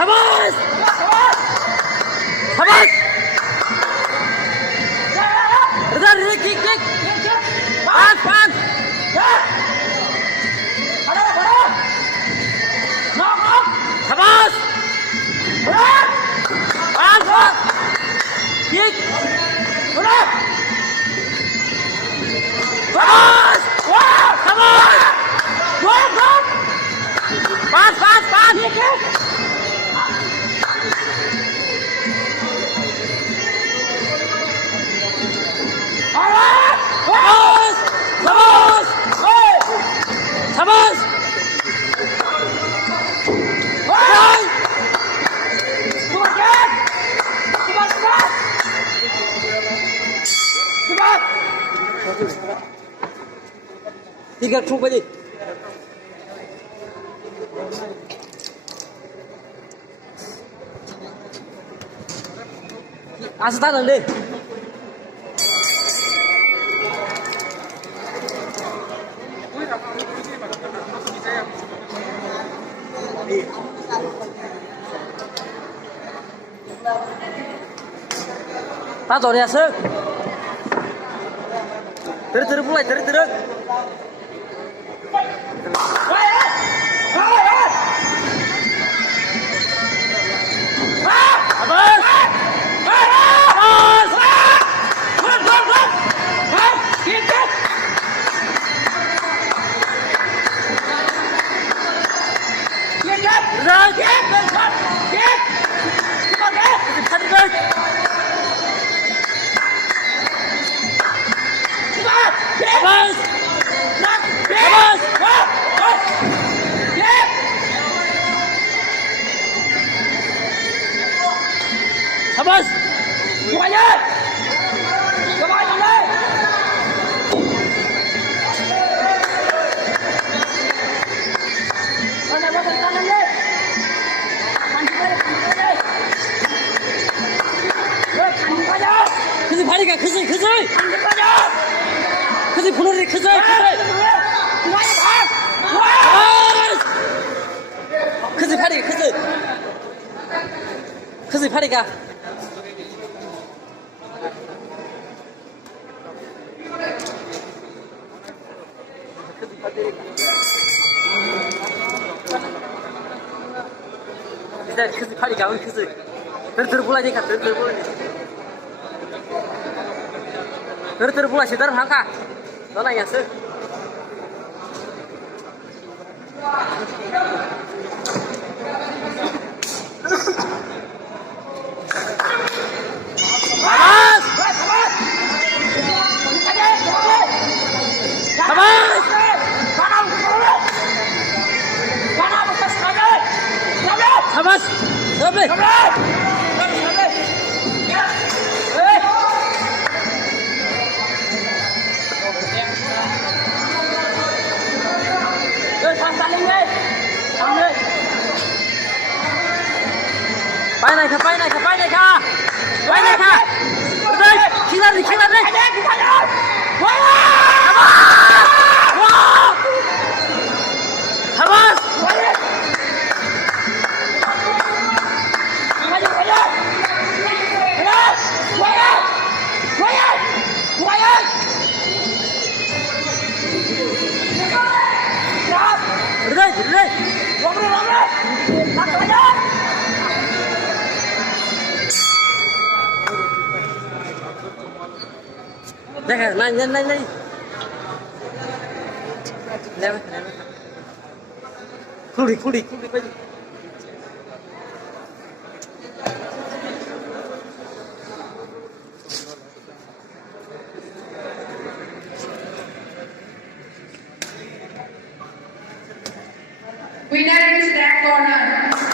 शाबाश शाबाश इधर किक किक पांच पांच शाबाश पांच पांच किक शाबाश शाबाश पांच पांच पांच शाबाश tiga truk aja asal tangan deh tahu dia sih terus mulai terus Sabas, semuanya, semuanya. Mana bapak tangan deh, 그지 발이가 그지 불어리 그지 발이 그지 발이가 이제 그지 발이가 그지 들어보라니까 terus sitar hangka mana ya sih Sabas, bay này kha đây khi lên đây Sabas đây đây này nhân đây leo kuli bây giờ Winner is that corner.